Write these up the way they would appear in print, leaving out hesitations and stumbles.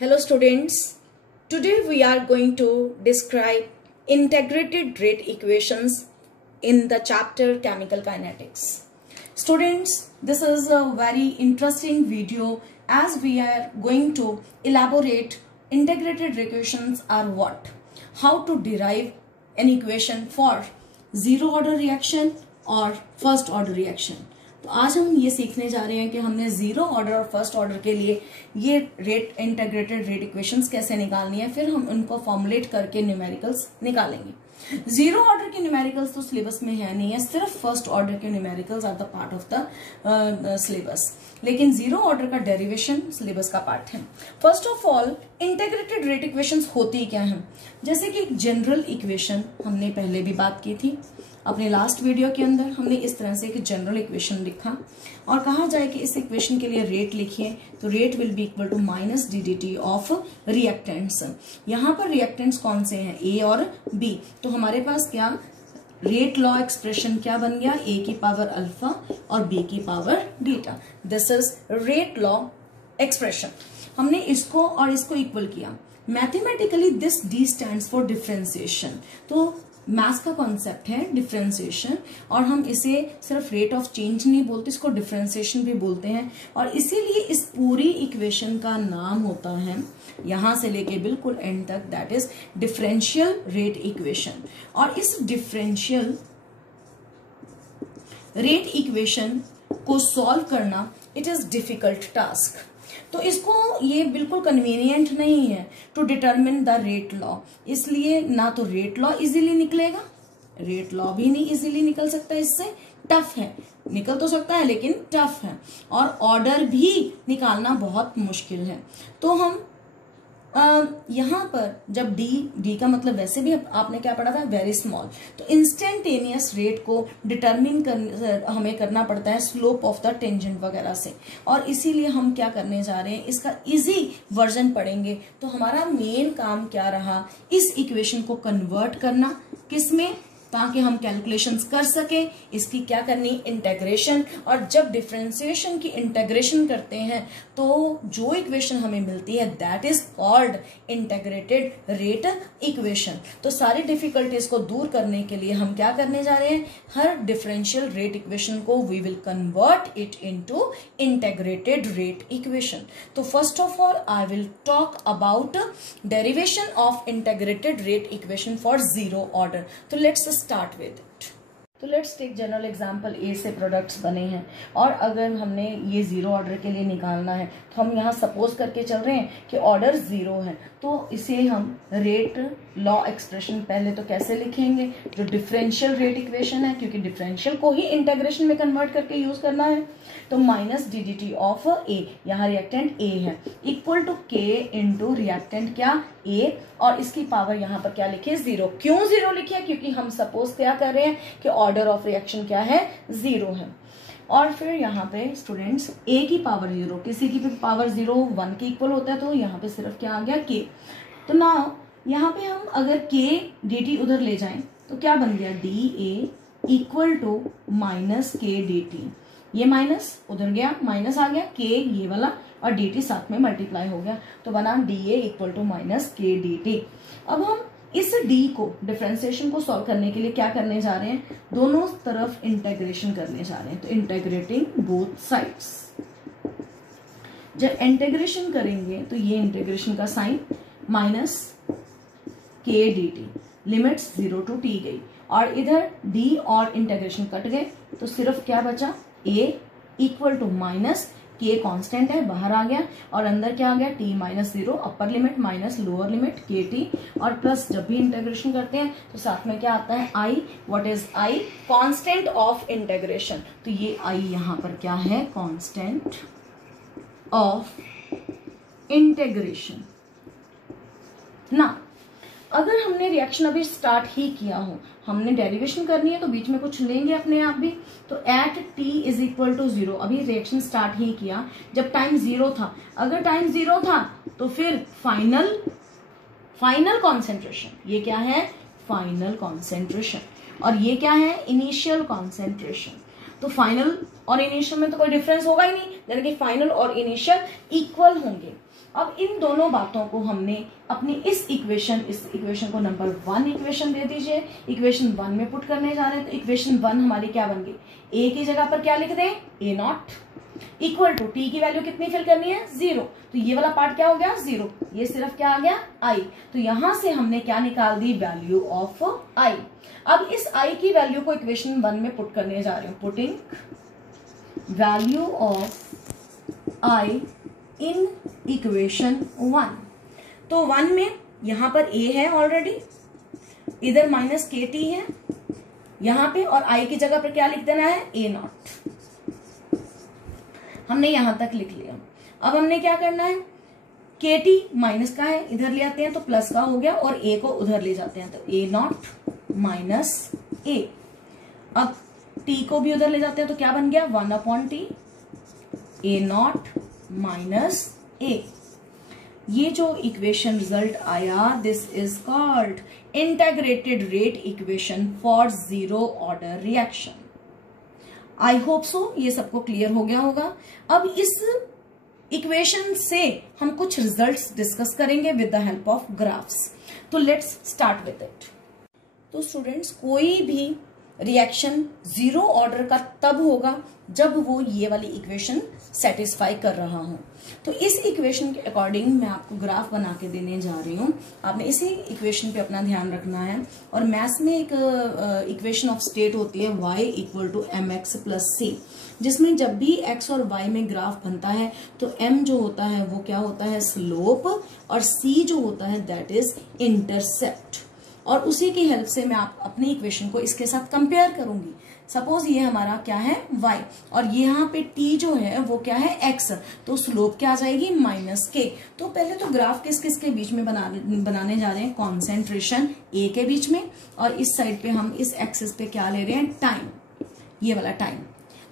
Hello students, today we are going to describe integrated rate equations in the chapter chemical kinetics. Students, this is a very interesting video as we are going to elaborate integrated equations are what, how to derive an equation for zero order reaction और first order reaction. तो आज हम ये सीखने जा रहे हैं कि हमने जीरो ऑर्डर और फर्स्ट ऑर्डर के लिए ये रेट इंटीग्रेटेड रेट इक्वेशंस कैसे निकालनी है, फिर हम उनको फॉर्मुलेट करके न्यूमेरिकल्स निकालेंगे. जीरो ऑर्डर के न्यूमेरिकल्स तो सिलेबस में है नहीं है, सिर्फ फर्स्ट ऑर्डर के numericals are the part of the syllabus, लेकिन जीरो ऑर्डर का डेरिवेशन सिलेबस का पार्ट है. First of all integrated rate equations होती क्या हैं, जैसे कि जनरल इक्वेशन हमने पहले भी बात की थी. अपने लास्ट वीडियो के अंदर हमने इस तरह से एक जनरल इक्वेशन लिखा और कहा जाए कि इस इक्वेशन के लिए रेट लिखिए तो rate will be equal to minus d of reactants. यहाँ पर रिएक्टेंट्स कौन से हैं, ए और बी. तो हमारे पास क्या रेट लॉ एक्सप्रेशन क्या बन गया, ए की पावर अल्फा और बी की power beta. This is rate law expression. हमने इसको और इसको इक्वल किया. Mathematically this D stands for differentiation. तो मैथ्स का कॉन्सेप्ट है डिफरेंशिएशन और हम इसे सिर्फ रेट ऑफ चेंज नहीं बोलते, इसको डिफरेंशिएशन भी बोलते हैं. और इसीलिए इस पूरी इक्वेशन का नाम होता है यहां से लेके बिल्कुल एंड तक, that is differential rate equation. और इस डिफरेंशियल रेट इक्वेशन को सॉल्व करना इट इज डिफिकल्ट टास्क. तो इसको ये बिल्कुल कन्वीनियंट नहीं है to determine the rate law. इसलिए ना तो रेट लॉ इजीली निकलेगा, रेट लॉ भी नहीं इजीली निकल सकता, इससे टफ है. निकल तो सकता है लेकिन टफ है. और ऑर्डर भी निकालना बहुत मुश्किल है. तो हम यहां पर जब डी का मतलब वैसे भी आपने क्या पढ़ा था, वेरी स्मॉल. तो इंस्टेंटेनियस रेट को डिटरमिन हमें करना पड़ता है स्लोप ऑफ द टेंजेंट वगैरह से. और इसीलिए हम क्या करने जा रहे हैं, इसका इजी वर्जन पढ़ेंगे. तो हमारा मेन काम क्या रहा, इस इक्वेशन को कन्वर्ट करना किसमें, ताकि हम कैलकुलेशंस कर सके. इसकी क्या करनी, इंटेग्रेशन. और जब डिफरेंशिएशन की इंटेग्रेशन करते हैं तो जो इक्वेशन हमें मिलती है that is called integrated rate equation. तो सारी डिफिकल्टीज को दूर करने के लिए हम क्या करने जा रहे हैं, हर डिफरेंशियल रेट इक्वेशन को we will convert it into integrated rate equation. तो first of all I will talk about derivation of integrated rate equation for zero order. तो लेट्स स्टार्ट विद इट. तो let's take general example, A से products बने हैं और अगर हमने ये जीरो ऑर्डर के लिए निकालना है तो हम यहाँ सपोज करके चल रहे हैं कि ऑर्डर जीरो है. तो इसे हम रेट लॉ एक्सप्रेशन पहले तो कैसे लिखेंगे, जो डिफरेंशियल रेट इक्वेशन है, क्योंकि डिफरेंशियल को ही इंटीग्रेशन में कन्वर्ट करके यूज करना है. तो माइनस डी ऑफ ए, यहाँ रिएक्टेंट ए है, इक्वल टू के इंटू रिएक्टेंट क्या ए, और इसकी पावर यहाँ पर क्या लिखे, जीरो. क्यों जीरो लिखे, क्योंकि हम सपोज क्या कर रहे हैं कि ऑर्डर ऑफ रिएक्शन क्या है, जीरो है. और फिर यहाँ पे स्टूडेंट्स a की पावर जीरो, किसी की भी पावर जीरो 1 के इक्वल होता है, तो यहाँ पे सिर्फ क्या आ गया k. तो ना यहाँ पे हम अगर k dt उधर ले जाएं तो क्या बन गया, dA equal to minus k dt. ये माइनस उधर गया, माइनस आ गया, k ये वाला और dt साथ में मल्टीप्लाई हो गया, तो बना dA equal to minus k dt. अब हम इस d को डिफरेंशिएशन को सॉल्व करने के लिए क्या करने जा रहे हैं, दोनों तरफ इंटीग्रेशन करने जा रहे हैं. तो इंटीग्रेटिंग बोथ साइड्स. जब इंटीग्रेशन करेंगे तो ये इंटीग्रेशन का sign minus k dt, limits 0 to t गई और इधर d और इंटीग्रेशन कट गए, तो सिर्फ क्या बचा, a equal to minus k constant है, बाहर आ गया, और अंदर क्या आ गया, t minus 0, upper limit minus lower limit kt, और प्लस जब भी इंटीग्रेशन करते हैं तो साथ में क्या आता है, i. What is i, constant of integration. तो ये i यहाँ पर क्या है, कांस्टेंट ऑफ इंटीग्रेशन ना. अगर हमने रिएक्शन अभी स्टार्ट ही किया हो, हमने डेरिवेशन करनी है तो बीच में कुछ लेंगे अपने आप भी. तो at t is equal to 0, अभी रिएक्शन स्टार्ट ही किया जब टाइम 0 था. अगर टाइम 0 था तो फिर फाइनल कॉन्सेंट्रेशन, ये क्या है, फाइनल कॉन्सेंट्रेशन, और ये क्या है, इनिशियल कॉन्सेंट्रेशन. तो फाइनल और इनिशियल में तो कोई डिफरेंस होगा ही नहीं, यानी कि फाइनल और इनिशियल इक्वल होंगे. अब इन दोनों बातों को हमने अपनी इस इक्वेशन को नंबर 1 इक्वेशन दे दीजिए। इक्वेशन 1 में पुट करने जा रहे हैं, तो इक्वेशन 1 हमारी क्या बन गई, ए की जगह पर क्या लिख दें, ए नॉट इक्वल टू टी की वैल्यू कितनी फिल करनी है, 0। तो ये वाला पार्ट क्या हो गया, 0। ये सिर्फ क्या आ गया, आई। तो यहां से हमने क्या निकाल दी, वैल्यू ऑफ आई। अब इस आई की वैल्यू को इक्वेशन 1 में पुट करने जा रहे हैं। Putting value of I in equation 1। तो 1 में यहां पर a है ऑलरेडी, इधर माइनस के टी है यहां पे, और i की जगह पर क्या लिख देना है, a नॉट। हमने यहां तक लिख लिया। अब हमने क्या करना है, के टी माइनस का है, इधर ले आते हैं तो प्लस का हो गया, और a को उधर ले जाते हैं तो a नॉट माइनस a। अब t को भी उधर ले जाते हैं तो क्या बन गया, 1/t a not minus a। ये जो इक्वेशन रिजल्ट आया, this is called integrated rate equation for zero order reaction. I hope so ये सबको क्लियर हो गया होगा। अब इस इक्वेशन से हम कुछ रिजल्ट्स डिस्कस करेंगे with the help of graphs. तो लेट्स स्टार्ट विद इट। तो स्टूडेंट्स, कोई भी रिएक्शन जीरो ऑर्डर का तब होगा जब वो ये वाली इक्वेशन सेटिस्फाई कर रहा हो। तो इस इक्वेशन के अकॉर्डिंग मैं आपको ग्राफ बना के देने जा रही हूँ। आपने इसी इक्वेशन पे अपना ध्यान रखना है। और मैथ्स में एक इक्वेशन ऑफ स्टेट होती है y equal to mx plus c, जिसमें जब भी x और y में ग्राफ बनता है तो m जो होता है वो क्या होता है, स्लोप, और c जो होता है दैट इज इंटरसेप्ट। और उसी की हेल्प से मैं अपनी इक्वेशन को इसके साथ कंपेयर करूंगी। सपोज ये हमारा क्या है, y, और यहाँ पे t जो है वो क्या है, x, तो स्लोप क्या आ जाएगी, -k। तो पहले तो ग्राफ किस किस के बीच में बनाने जा रहे हैं, कॉन्सेंट्रेशन a के बीच में, और इस साइड पे हम इस एक्सिस पे क्या ले रहे हैं, टाइम, ये वाला टाइम।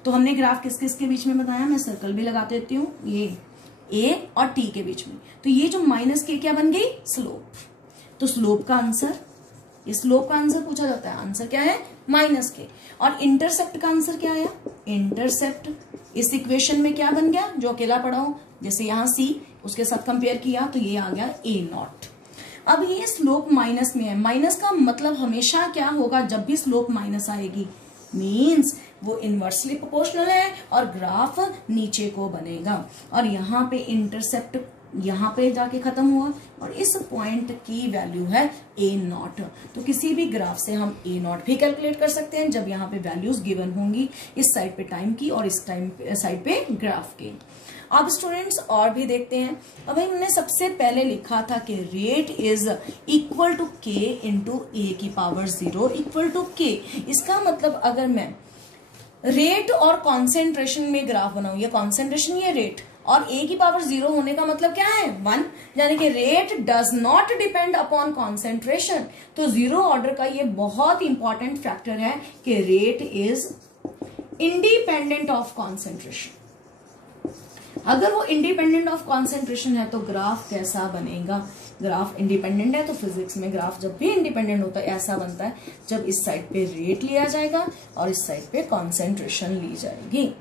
तो हमने ग्राफ किस किस के बीच में बताया, मैं सर्कल भी लगा देती हूँ, ये a और t के बीच में। तो ये जो -k क्या बन गई, स्लोप। तो स्लोप का आंसर, इस स्लोप का आंसर पूछा जाता है, आंसर क्या है, -k। और इंटरसेप्ट का आंसर क्या आया, इंटरसेप्ट इस इक्वेशन में क्या बन गया, जो अकेला पड़ा हो, जैसे यहाँ c उसके साथ कंपेयर किया तो ये आ गया a नॉट। अब ये स्लोप माइनस में है, माइनस का मतलब हमेशा क्या होगा, जब भी स्लोप माइनस आएगी मीन्स वो इनवर्सली प्रोपोर्शनल है और ग्राफ नीचे को बनेगा। और यहाँ पे इंटरसेप्ट यहाँ पे जाके खत्म हुआ, और इस पॉइंट की वैल्यू है a नॉट। तो किसी भी ग्राफ से हम a नॉट भी कैलकुलेट कर सकते हैं जब यहाँ पे वैल्यूज गिवन होंगी, इस साइड पे टाइम की और इस टाइम साइड पे ग्राफ की। अब स्टूडेंट्स और भी देखते हैं। अब हमने सबसे पहले लिखा था कि rate is equal to k into a की पावर 0 इक्वल टू k। इसका मतलब अगर मैं रेट और कॉन्सेंट्रेशन में ग्राफ बनाऊं, ये कॉन्सेंट्रेशन, ये रेट, और a की पावर 0 होने का मतलब क्या है, 1, यानी कि rate does not depend upon concentration. तो जीरो ऑर्डर का ये बहुत इंपॉर्टेंट फैक्टर है कि rate is independent of concentration. अगर वो इंडिपेंडेंट ऑफ कॉन्सेंट्रेशन है तो ग्राफ कैसा बनेगा, ग्राफ इंडिपेंडेंट है तो फिजिक्स में ग्राफ जब भी इंडिपेंडेंट होता है ऐसा बनता है जब इस साइड पे रेट लिया जाएगा और इस साइड पे कॉन्सेंट्रेशन ली जाएगी।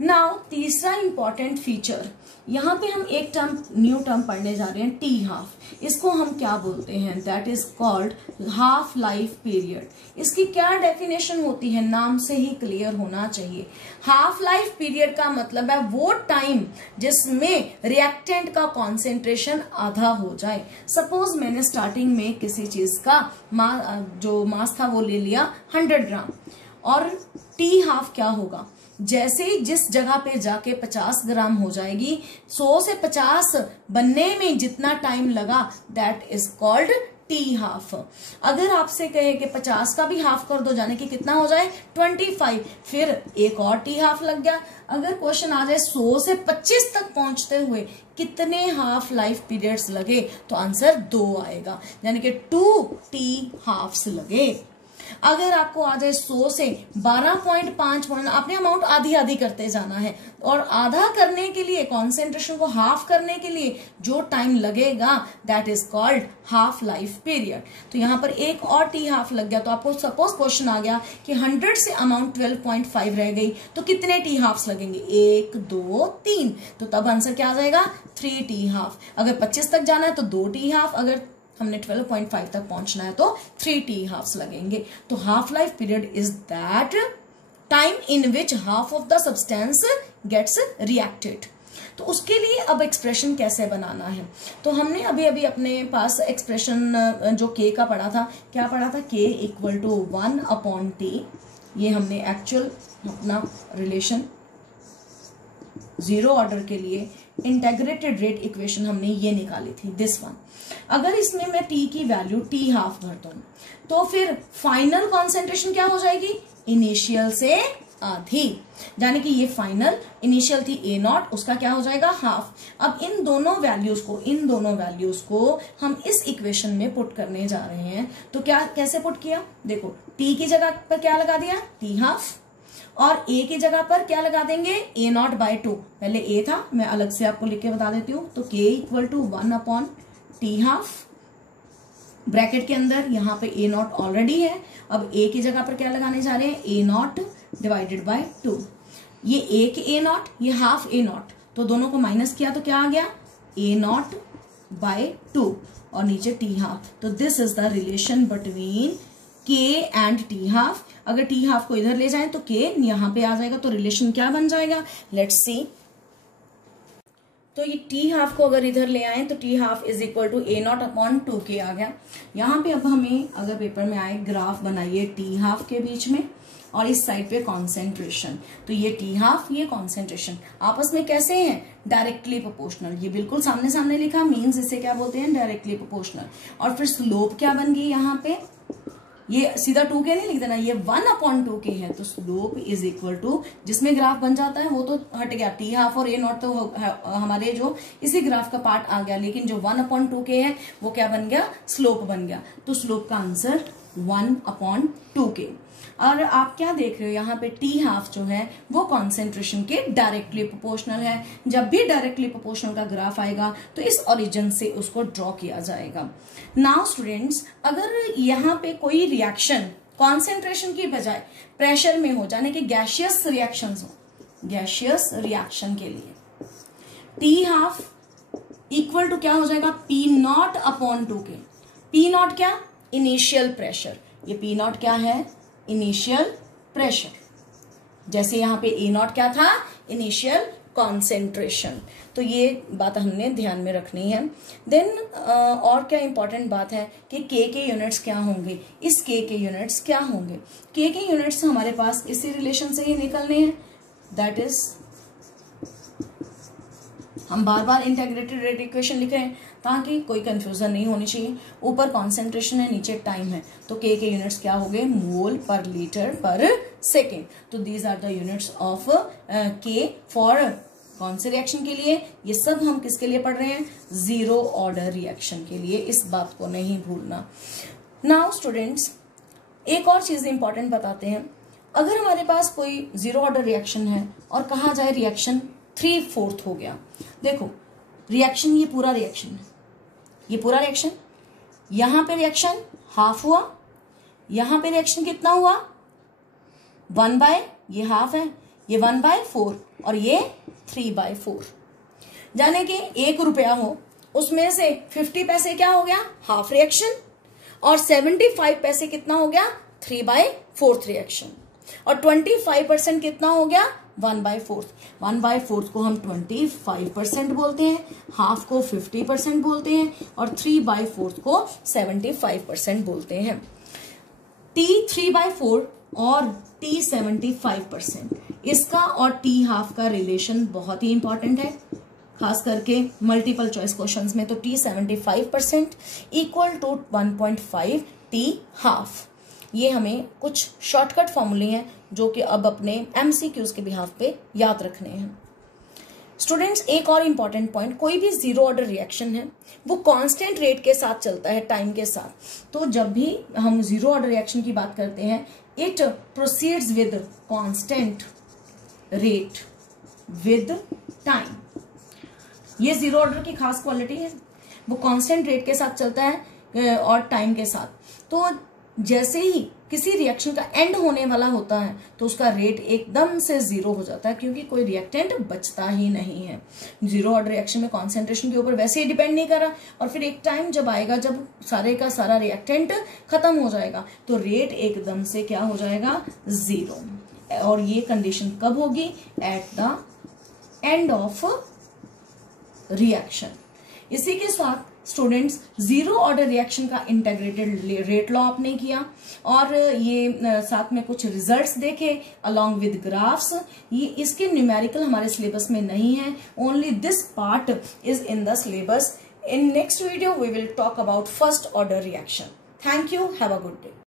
नाउ तीसरा इंपॉर्टेंट फीचर, यहाँ पे हम एक टर्म, न्यू टर्म पढ़ने जा रहे हैं, टी हाफ। इसको हम क्या बोलते हैं, that is called half life period. इसकी क्या डेफिनेशन होती है, नाम से ही क्लियर होना चाहिए। हाफ लाइफ पीरियड का मतलब है वो टाइम जिसमें रिएक्टेंट का कॉन्सेंट्रेशन आधा हो जाए। सपोज मैंने स्टार्टिंग में किसी चीज का जो मास था वो ले लिया 100 ग्राम, और टी हाफ क्या होगा, जैसे ही जिस जगह पे जाके 50 ग्राम हो जाएगी, 100 से 50 बनने में जितना टाइम लगा that is called T half. अगर आपसे कहे कि 50 का भी हाफ कर दो, जाने कि कितना हो जाए 25, फिर एक और टी हाफ लग गया। अगर क्वेश्चन आ जाए 100 से 25 तक पहुंचते हुए कितने हाफ लाइफ पीरियड्स लगे, तो आंसर 2 आएगा, यानी कि 2 टी हाफ्स लगे। अगर आपको आ जाए 100 से 12.5 पॉइंट, आपने अमाउंट आधी आधी करते जाना है, और आधा करने के लिए, कॉन्सेंट्रेशन को हाफ करने के लिए जो टाइम लगेगा that is called half life period. तो यहां पर एक और टी हाफ लग गया, तो आपको सपोज क्वेश्चन आ गया कि 100 से अमाउंट 12.5 रह गई, तो कितने टी हाफ्स लगेंगे, 1 2 3, तो तब आंसर क्या आ जाएगा 3 टी हाफ। अगर 25 तक जाना है तो 2 टी हाफ, अगर हमने 12.5 तक पहुंचना है तो 3 टी हाफ्स लगेंगे। तो half life period is that time in which half of the substance gets reacted. तो उसके लिए अब एक्सप्रेशन कैसे बनाना है, तो हमने अभी अभी अपने पास एक्सप्रेशन जो के का पढ़ा था, क्या पढ़ा था, के इक्वल टू 1/t, ये हमने एक्चुअल अपना रिलेशन जीरो ऑर्डर के लिए इंटेग्रेटेड रेट इक्वेशन हमने ये निकाली थी, दिस वन। अगर इसमें मैं टी की वैल्यू टी हाफ भर दूं तो फिर फाइनल कॉन्सेंट्रेशन क्या हो जाएगी, इनिशियल से आधी, यानी कि ये फाइनल, इनिशियल थी ए नॉट, उसका क्या हो जाएगा हाफ। अब इन दोनों वैल्यूज को हम इस इक्वेशन में पुट करने जा रहे हैं। तो क्या कैसे पुट किया, देखो टी की जगह पर क्या लगा दिया, टी हाफ, और ए की जगह पर क्या लगा देंगे, ए नॉट बाय 2। पहले ए था, मैं अलग से आपको लिख के बता देती हूँ। तो के equal to 1/t half, bracket के अंदर यहाँ पे ए नॉट ऑलरेडी है, अब ए की जगह पर क्या लगाने जा रहे हैं, ए नॉट डिवाइडेड बाय 2। ये एक ए नॉट, ये हाफ ए नॉट, तो दोनों को माइनस किया तो क्या आ गया, ए नॉट बाय 2, और नीचे टी हाफ। तो this is the relation between के एंड टी हाफ। अगर टी हाफ को इधर ले जाएं तो के यहां पे आ जाएगा, तो रिलेशन क्या बन जाएगा, लेट्स सी। तो ये टी हाफ को अगर इधर ले आए तो T half is equal to A naught upon 2k आ गया। यहाँ पे अब हमें अगर पेपर में आए, ग्राफ बनाइए टी हाफ के बीच में और इस साइड पे कॉन्सेंट्रेशन। तो ये टी हाफ, ये कॉन्सेंट्रेशन आपस में कैसे हैं, डायरेक्टली प्रोपोर्शनल। ये बिल्कुल सामने सामने लिखा, मीन्स इसे क्या बोलते हैं, डायरेक्टली प्रोपोर्शनल। और फिर स्लोप क्या बन गई यहाँ पे, ये सीधा 2k नहीं लिख देना, ये 1/2k है। तो स्लोप इज इक्वल टू, जिसमें ग्राफ बन जाता है वो तो हट गया, टी हाफ और ए नॉट तो हमारे जो इसी ग्राफ का पार्ट आ गया, लेकिन जो 1/2k है वो क्या बन गया, स्लोप बन गया। तो स्लोप का आंसर 1/2k। और आप क्या देख रहे हो, यहाँ पे टी हाफ जो है वो कॉन्सेंट्रेशन के डायरेक्टली प्रोपोर्शनल है। जब भी डायरेक्टली प्रोपोर्शनल का ग्राफ आएगा तो इस ओरिजिन से उसको ड्रॉ किया जाएगा। नाउ स्टूडेंट्स, अगर यहाँ पे कोई रिएक्शन कॉन्सेंट्रेशन की बजाय प्रेशर में हो, जाने के गैशियस रिएक्शंस हो, गैशियस रिएक्शन के लिए टी हाफ इक्वल टू क्या हो जाएगा, P not upon 2k। P not क्या, इनिशियल प्रेशर, ये पी नॉट क्या है, इनिशियल प्रेशर। जैसे यहाँ पे ए नॉट क्या था, इनिशियल कॉन्सेंट्रेशन। तो ये बात हमने ध्यान में रखनी है। देन और क्या इंपॉर्टेंट बात है कि के यूनिट्स क्या होंगे, इस के यूनिट्स क्या होंगे। के यूनिट्स हमारे पास इसी रिलेशन से ही निकलने हैं, दैट इज हम बार बार इंटीग्रेटेड रेट इक्वेशन लिख रहे हैं ताकि कोई कंफ्यूजन नहीं होनी चाहिए। ऊपर कॉन्सेंट्रेशन है, नीचे टाइम है, तो के यूनिट्स क्या हो गए, मोल पर लीटर पर सेकेंड। तो these are the units of K for कौन से रिएक्शन के लिए, ये सब हम किसके लिए पढ़ रहे हैं, जीरो ऑर्डर रिएक्शन के लिए, इस बात को नहीं भूलना। नाउ स्टूडेंट्स, एक और चीज इंपॉर्टेंट बताते हैं। अगर हमारे पास कोई जीरो ऑर्डर रिएक्शन है और कहा जाए रिएक्शन 3/4 हो गया, देखो रिएक्शन, ये पूरा रिएक्शन है, ये पूरा रिएक्शन, यहां पे रिएक्शन हाफ हुआ, यहां पे रिएक्शन कितना हुआ 1/, ये हाफ है, ये 1/4 और ये 3/4। यानी कि 1 रुपया हो, उसमें से 50 पैसे क्या हो गया, हाफ रिएक्शन, और 75 पैसे कितना हो गया, 3/4 रिएक्शन, और 25% कितना हो गया, 1/4। 1/4 को हम 25% बोलते हैं, हाफ को 50% बोलते हैं, और 3/4 को 75% बोलते हैं। T 3/4 और T 75%, इसका और T हाफ का रिलेशन बहुत ही इंपॉर्टेंट है, खास करके मल्टीपल चॉइस क्वेश्चंस में। तो T 75% equal to 1.5 T half. ये हमें कुछ शॉर्टकट फॉर्मूले हैं जो कि अब अपने MCQs के बिहाफ पे याद रखने हैं। स्टूडेंट्स एक और इम्पॉर्टेंट पॉइंट, कोई भी जीरो ऑर्डर रिएक्शन है वो कांस्टेंट रेट के साथ चलता है, टाइम के साथ। तो जब भी हम जीरो ऑर्डर रिएक्शन की बात करते हैं, it proceeds with constant rate with time. ये जीरो ऑर्डर की खास क्वालिटी है, वो कांस्टेंट रेट के साथ चलता है और टाइम के साथ। तो जैसे ही किसी रिएक्शन का एंड होने वाला होता है तो उसका रेट एकदम से जीरो हो जाता है, क्योंकि कोई रिएक्टेंट बचता ही नहीं है। जीरो ऑर्डर रिएक्शन में कॉन्सेंट्रेशन के ऊपर वैसे ही डिपेंड नहीं कर रहा, और फिर एक टाइम जब आएगा जब सारे का सारा रिएक्टेंट खत्म हो जाएगा तो रेट एकदम से क्या हो जाएगा, जीरो। और ये कंडीशन कब होगी, at the end of reaction. इसी के साथ स्टूडेंट्स जीरो ऑर्डर रिएक्शन का इंटीग्रेटेड रेट लॉ आपने किया, और ये साथ में कुछ रिजल्ट्स देखे अलोंग विद ग्राफ्स। ये इसके न्यूमेरिकल हमारे सिलेबस में नहीं है, only this part is in the syllabus. In next video we will talk about first order reaction. Thank you, have a good day.